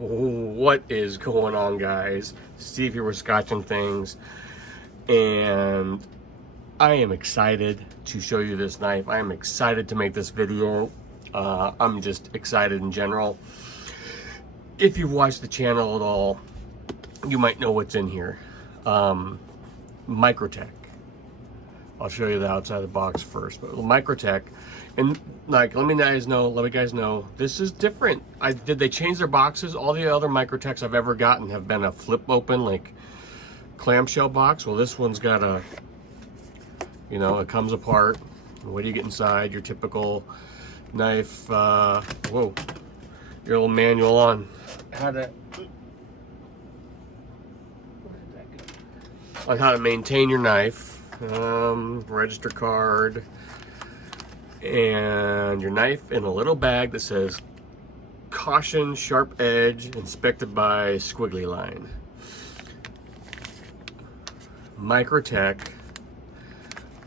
What is going on, guys? Steve here with Scotching Things, and I am excited to show you this knife. I am excited to make this video. I'm just excited in general. If you've watched the channel at all, you might know what's in here. Microtech. I'll show you the outside of the box first, but Microtech, and like, let me guys know, this is different. Did they change their boxes? All the other Microtechs I've ever gotten have been a flip open, like clamshell box. Well, this one's got a, you know, it comes apart. What do you get inside? Your typical knife, whoa, your little manual on how to, on how to maintain your knife. Register card, and your knife in a little bag that says caution, sharp edge, inspected by squiggly line. Microtech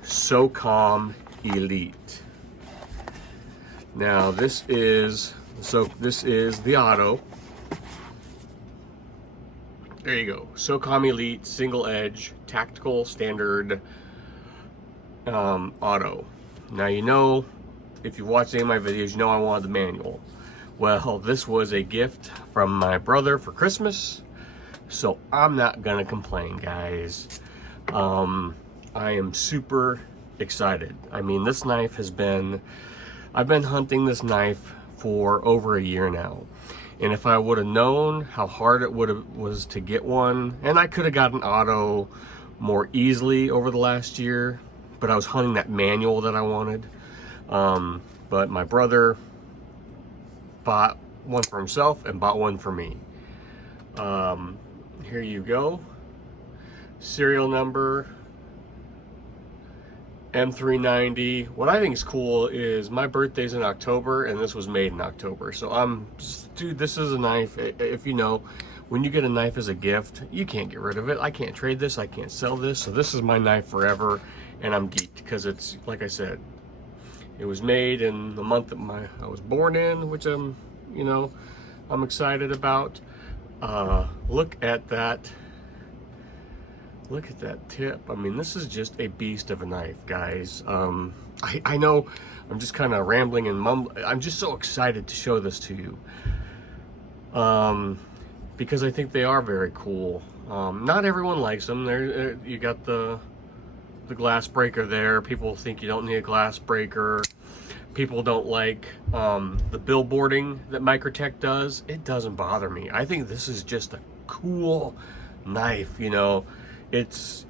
Socom Elite. Now this is the auto. There you go. Socom Elite single edge tactical standard auto. Now, you know, if you've watched any of my videos, you know I wanted the manual. Well, this was a gift from my brother for Christmas, so I'm not gonna complain, guys. I am super excited. I mean, this knife I've been hunting this knife for over a year now. And if I would have known how hard it was to get one, and I could have got an auto more easily over the last year, but I was hunting that manual that I wanted. But my brother bought one for himself and bought one for me. Here you go. Serial number M390. What I think is cool is my birthday's in October, and this was made in October. So dude, this is a knife. If you know, when you get a knife as a gift, you can't get rid of it. I can't trade this, I can't sell this. So this is my knife forever, and I'm geeked because it's, like I said, it was made in the month that I was born in, which I'm excited about. Look at that. Look at that tip. I mean, this is just a beast of a knife, guys. I know I'm just kind of rambling and mumbling. I'm just so excited to show this to you. Because I think they are very cool. Not everyone likes them. You got the glass breaker there. People think you don't need a glass breaker. People don't like the billboarding that Microtech does. It doesn't bother me. I think this is just a cool knife, you know. It's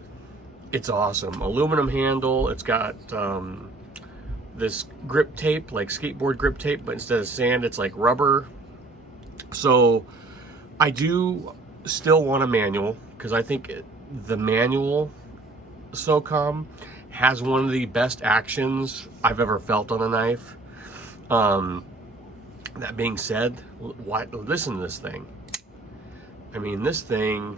awesome. Aluminum handle. It's got this grip tape, like skateboard grip tape, but instead of sand, it's like rubber. So I do still want a manual, because I think the manual Socom has one of the best actions I've ever felt on a knife. That being said, listen to this thing. I mean, this thing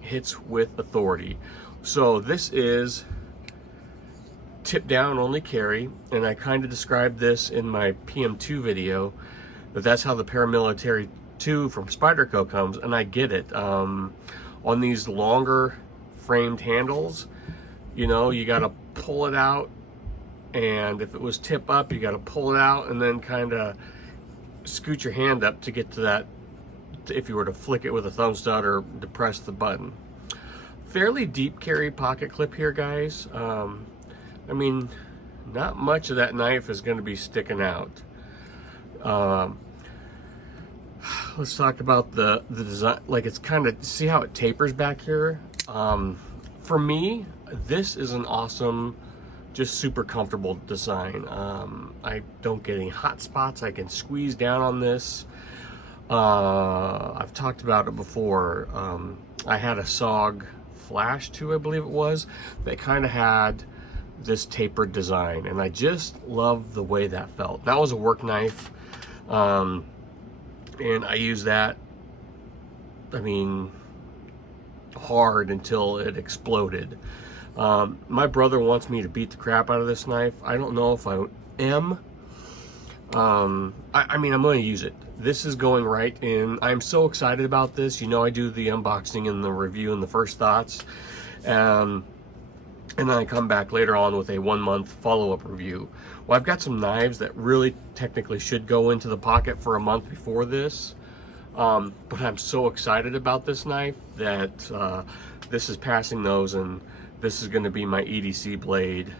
hits with authority. So this is tip down only carry, and I kind of described this in my PM2 video, that's how the paramilitary 2 from Spyderco comes, and I get it. On these longer framed handles, you know, you got to pull it out, and if it was tip up, you got to pull it out and then kind of scoot your hand up to get to that, if you were to flick it with a thumb stud or depress the button. Fairly deep carry pocket clip here, guys. I mean, not much of that knife is going to be sticking out. Let's talk about the design. Like, it's kind of, see how it tapers back here? For me, this is an awesome, just super comfortable design. I don't get any hot spots. I can squeeze down on this. I've talked about it before. I had a SOG Flash 2, I believe it was, that kind of had this tapered design, and I just love the way that felt. That was a work knife, and I used that, I mean, hard until it exploded. My brother wants me to beat the crap out of this knife. I don't know if I am, I mean, I'm going to use it. This is going right in. I'm so excited about this. You know, I do the unboxing and the review and the first thoughts. And then I come back later on with a 1-month follow-up review. Well, I've got some knives that really technically should go into the pocket for a month before this. But I'm so excited about this knife that this is passing those, and this is going to be my EDC blade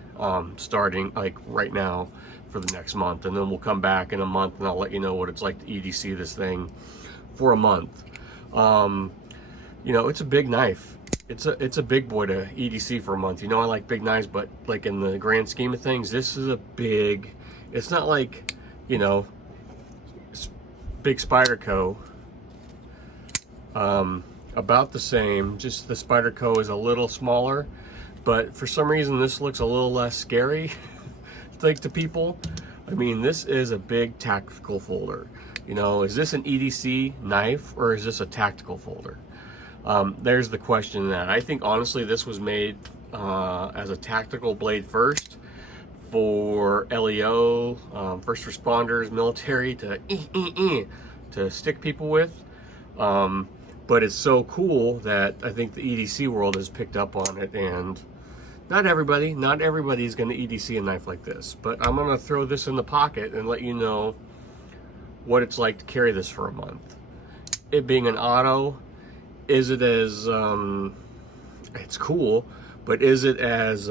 starting like right now for the next month. And then we'll come back in a month and I'll let you know what it's like to EDC this thing for a month. You know, it's a big knife. It's a big boy to EDC for a month. You know, I like big knives, but like in the grand scheme of things, this is a big, it's not like, you know, big Spyderco, about the same, just the Spyderco is a little smaller, but for some reason this looks a little less scary like to people. I mean, this is a big tactical folder. You know, is this an EDC knife or is this a tactical folder? There's the question. That I think honestly this was made as a tactical blade first for LEO, first responders, military, to stick people with. But it's so cool that I think the EDC world has picked up on it, and not everybody's going to EDC a knife like this. But I'm going to throw this in the pocket and let you know what it's like to carry this for a month. It being an auto, is it as it's cool, but is it as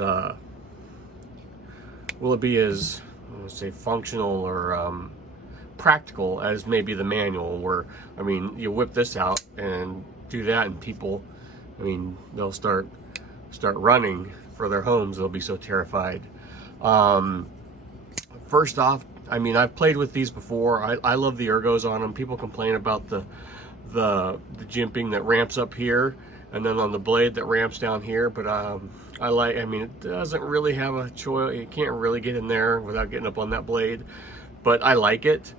will it be as, let's say, functional or practical as maybe the manual, where I mean, you whip this out and do that and people, I mean, they'll start running for their homes. They'll be so terrified. First off, I mean, I've played with these before. I love the ergos on them. People complain about the jimping that ramps up here and then on the blade that ramps down here, but I mean, it doesn't really have a choice. You can't really get in there without getting up on that blade, but I like it.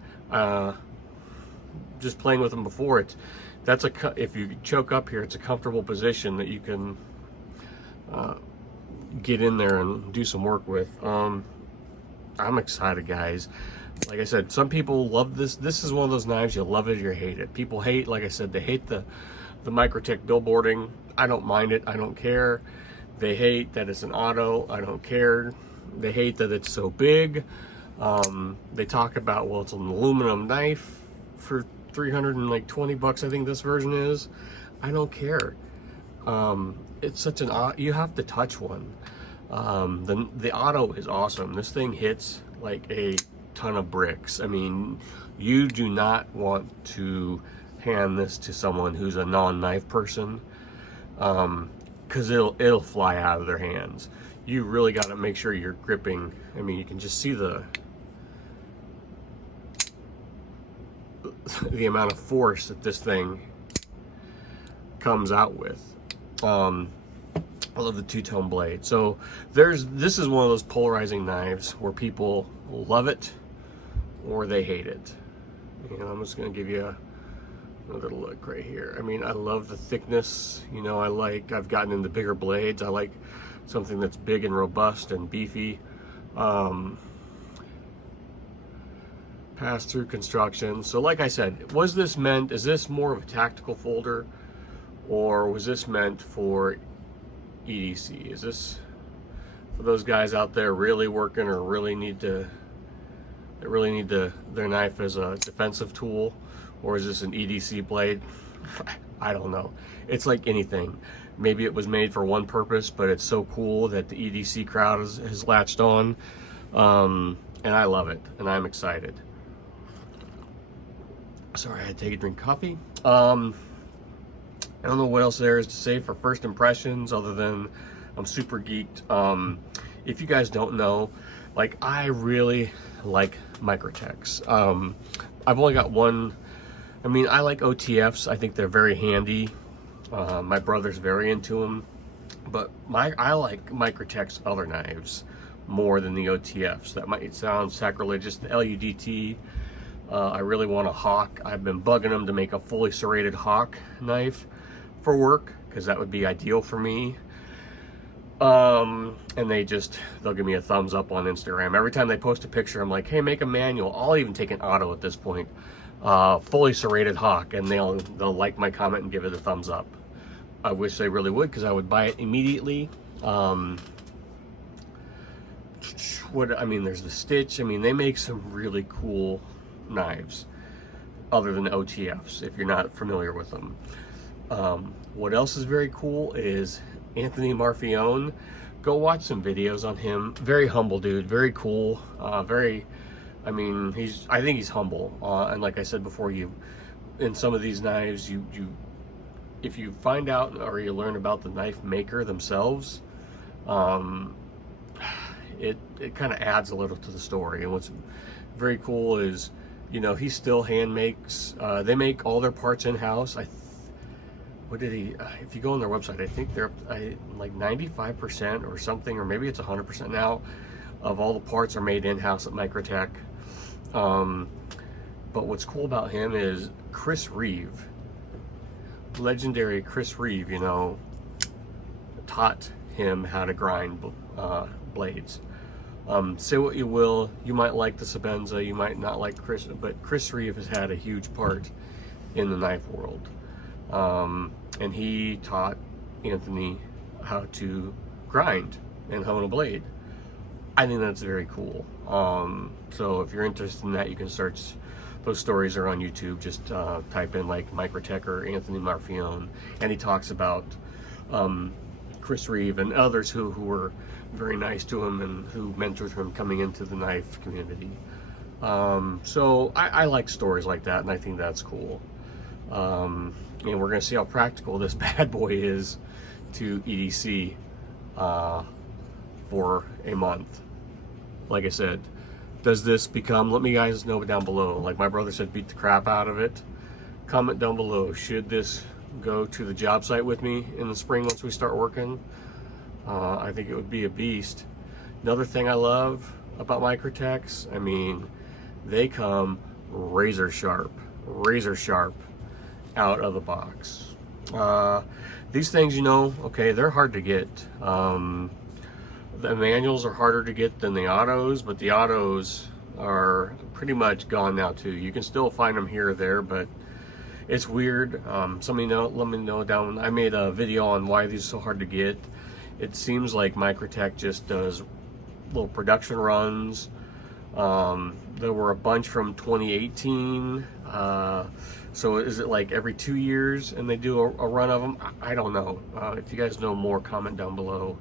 Just playing with them before, if you choke up here, it's a comfortable position that you can get in there and do some work with. I'm excited, guys. Like I said, some people love this. This is one of those knives, you love it or you hate it. People hate, like I said, they hate the Microtech billboarding. I don't mind it. I don't care. They hate that it's an auto. I don't care. They hate that it's so big. They talk about, well, it's an aluminum knife for $320, I think this version is. I don't care. It's such an, you have to touch one. The auto is awesome. This thing hits like a ton of bricks. I mean, you do not want to hand this to someone who's a non-knife person, because it'll fly out of their hands. You really got to make sure you're gripping. I mean, you can just see the amount of force that this thing comes out with. I love the two-tone blade. So this is one of those polarizing knives where people love it or they hate it. You know, I'm just gonna give you another look right here. I mean, I love the thickness. You know, I've gotten into bigger blades. I like something that's big and robust and beefy. Pass-through construction. So like I said, is this more of a tactical folder, or was this meant for EDC? Is this for those guys out there really working or really need their knife as a defensive tool, or is this an EDC blade? I don't know. It's like anything. Maybe it was made for one purpose, but it's so cool that the EDC crowd has latched on, and I love it, and I'm excited. Sorry, I had to take a drink of coffee. I don't know what else there is to say for first impressions other than I'm super geeked. If you guys don't know, like, I really like Microtechs. I've only got one. I mean, I like OTFs. I think they're very handy. My brother's very into them, but I like Microtech's other knives more than the OTFs. That might sound sacrilegious. The LUDT, I really want a Hawk. I've been bugging them to make a fully serrated Hawk knife for work, because that would be ideal for me. And they'll give me a thumbs up on Instagram. Every time they post a picture, I'm like, hey, make a manual. I'll even take an auto at this point. Fully serrated hawk, and they'll like my comment and give it a thumbs up. I wish they really would, because I would buy it immediately. There's the Stitch. I mean, they make some really cool knives, other than OTFs, if you're not familiar with them. What else is very cool is Anthony Marfione. Go watch some videos on him. Very humble dude, very cool, I think he's humble. And like I said before, in some of these knives, if you find out or you learn about the knife maker themselves, it kind of adds a little to the story. And what's very cool is, he still hand makes. They make all their parts in-house. If you go on their website, I think they're like 95% or something, or maybe it's 100% now, of all the parts are made in-house at Microtech. But what's cool about him is Chris Reeve, legendary Chris Reeve, taught him how to grind blades. Say what you will, you might like the Sebenza, you might not like Chris, but Chris Reeve has had a huge part in the knife world. And he taught Anthony how to grind and hone a blade. I think that's very cool. So if you're interested in that, you can search. Those stories are on YouTube. Just type in like Microtech or Anthony Marfione, and he talks about Chris Reeve and others who were very nice to him and who mentored him coming into the knife community. So I like stories like that, and I think that's cool. And we're going to see how practical this bad boy is to EDC for a month. Like I said, does this become, let me guys know down below. Like my brother said, beat the crap out of it. Comment down below, should this go to the job site with me in the spring once we start working? I think it would be a beast. Another thing I love about Microtechs, they come razor sharp out of the box. These things, okay, they're hard to get. The manuals are harder to get than the autos, but the autos are pretty much gone now too. You can still find them here or there, but it's weird. Let me know down. I made a video on why these are so hard to get. It seems like Microtech just does little production runs. There were a bunch from 2018. So is it like every 2 years and they do a run of them? I don't know. If you guys know more, comment down below.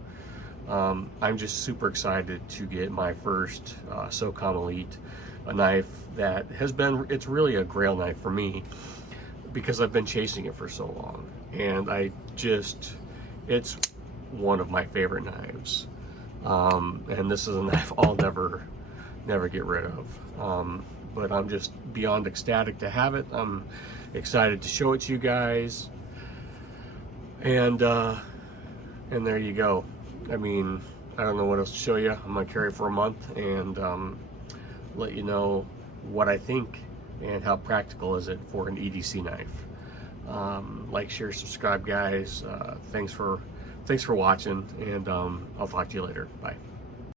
I'm just super excited to get my first Socom Elite, a knife that it's really a grail knife for me because I've been chasing it for so long. And it's one of my favorite knives. And this is a knife I'll never get rid of. But I'm just beyond ecstatic to have it. I'm excited to show it to you guys. And there you go. I don't know what else to show you. I'm gonna carry it for a month and let you know what I think and how practical is it for an EDC knife. Like, share, subscribe, guys. Thanks for watching, and I'll talk to you later. Bye.